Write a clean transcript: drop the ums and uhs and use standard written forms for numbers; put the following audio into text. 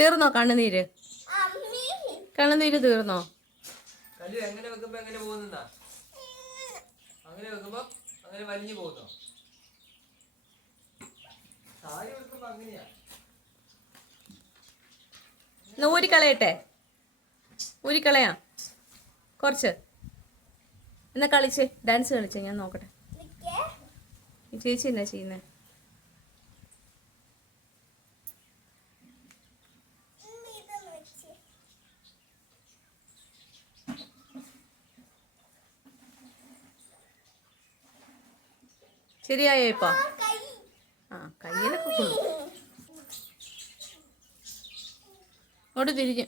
തീർന്നോ കണ്ണുനീര്? കണ്ണുനീര് തീർന്നോ? എങ്ങനെ വെക്കുമ്പോ എങ്ങനെ പോകുന്നാ? അങ്ങനെ വെക്കുമ്പോ അങ്ങനെ വലിഞ്ഞു പോകുന്നോ? സാരി വെക്കുമ്പോ അങ്ങനെയാ. ഊരിക്കളയട്ടെ? ഊരിക്കളയാ കുറച്ച്. എന്നാ കളിച്ച് ഡാൻസ് കളിച്ചേ, ഞാൻ നോക്കട്ടെ. ഈ ചേച്ചി എന്നാ ചെയ്യുന്നേ? ശരിയായോ ഇപ്പൊ? ആ, കയ്യിലൊക്കെ കൊള്ളു. അങ്ങോട്ട് തിരിഞ്ഞ്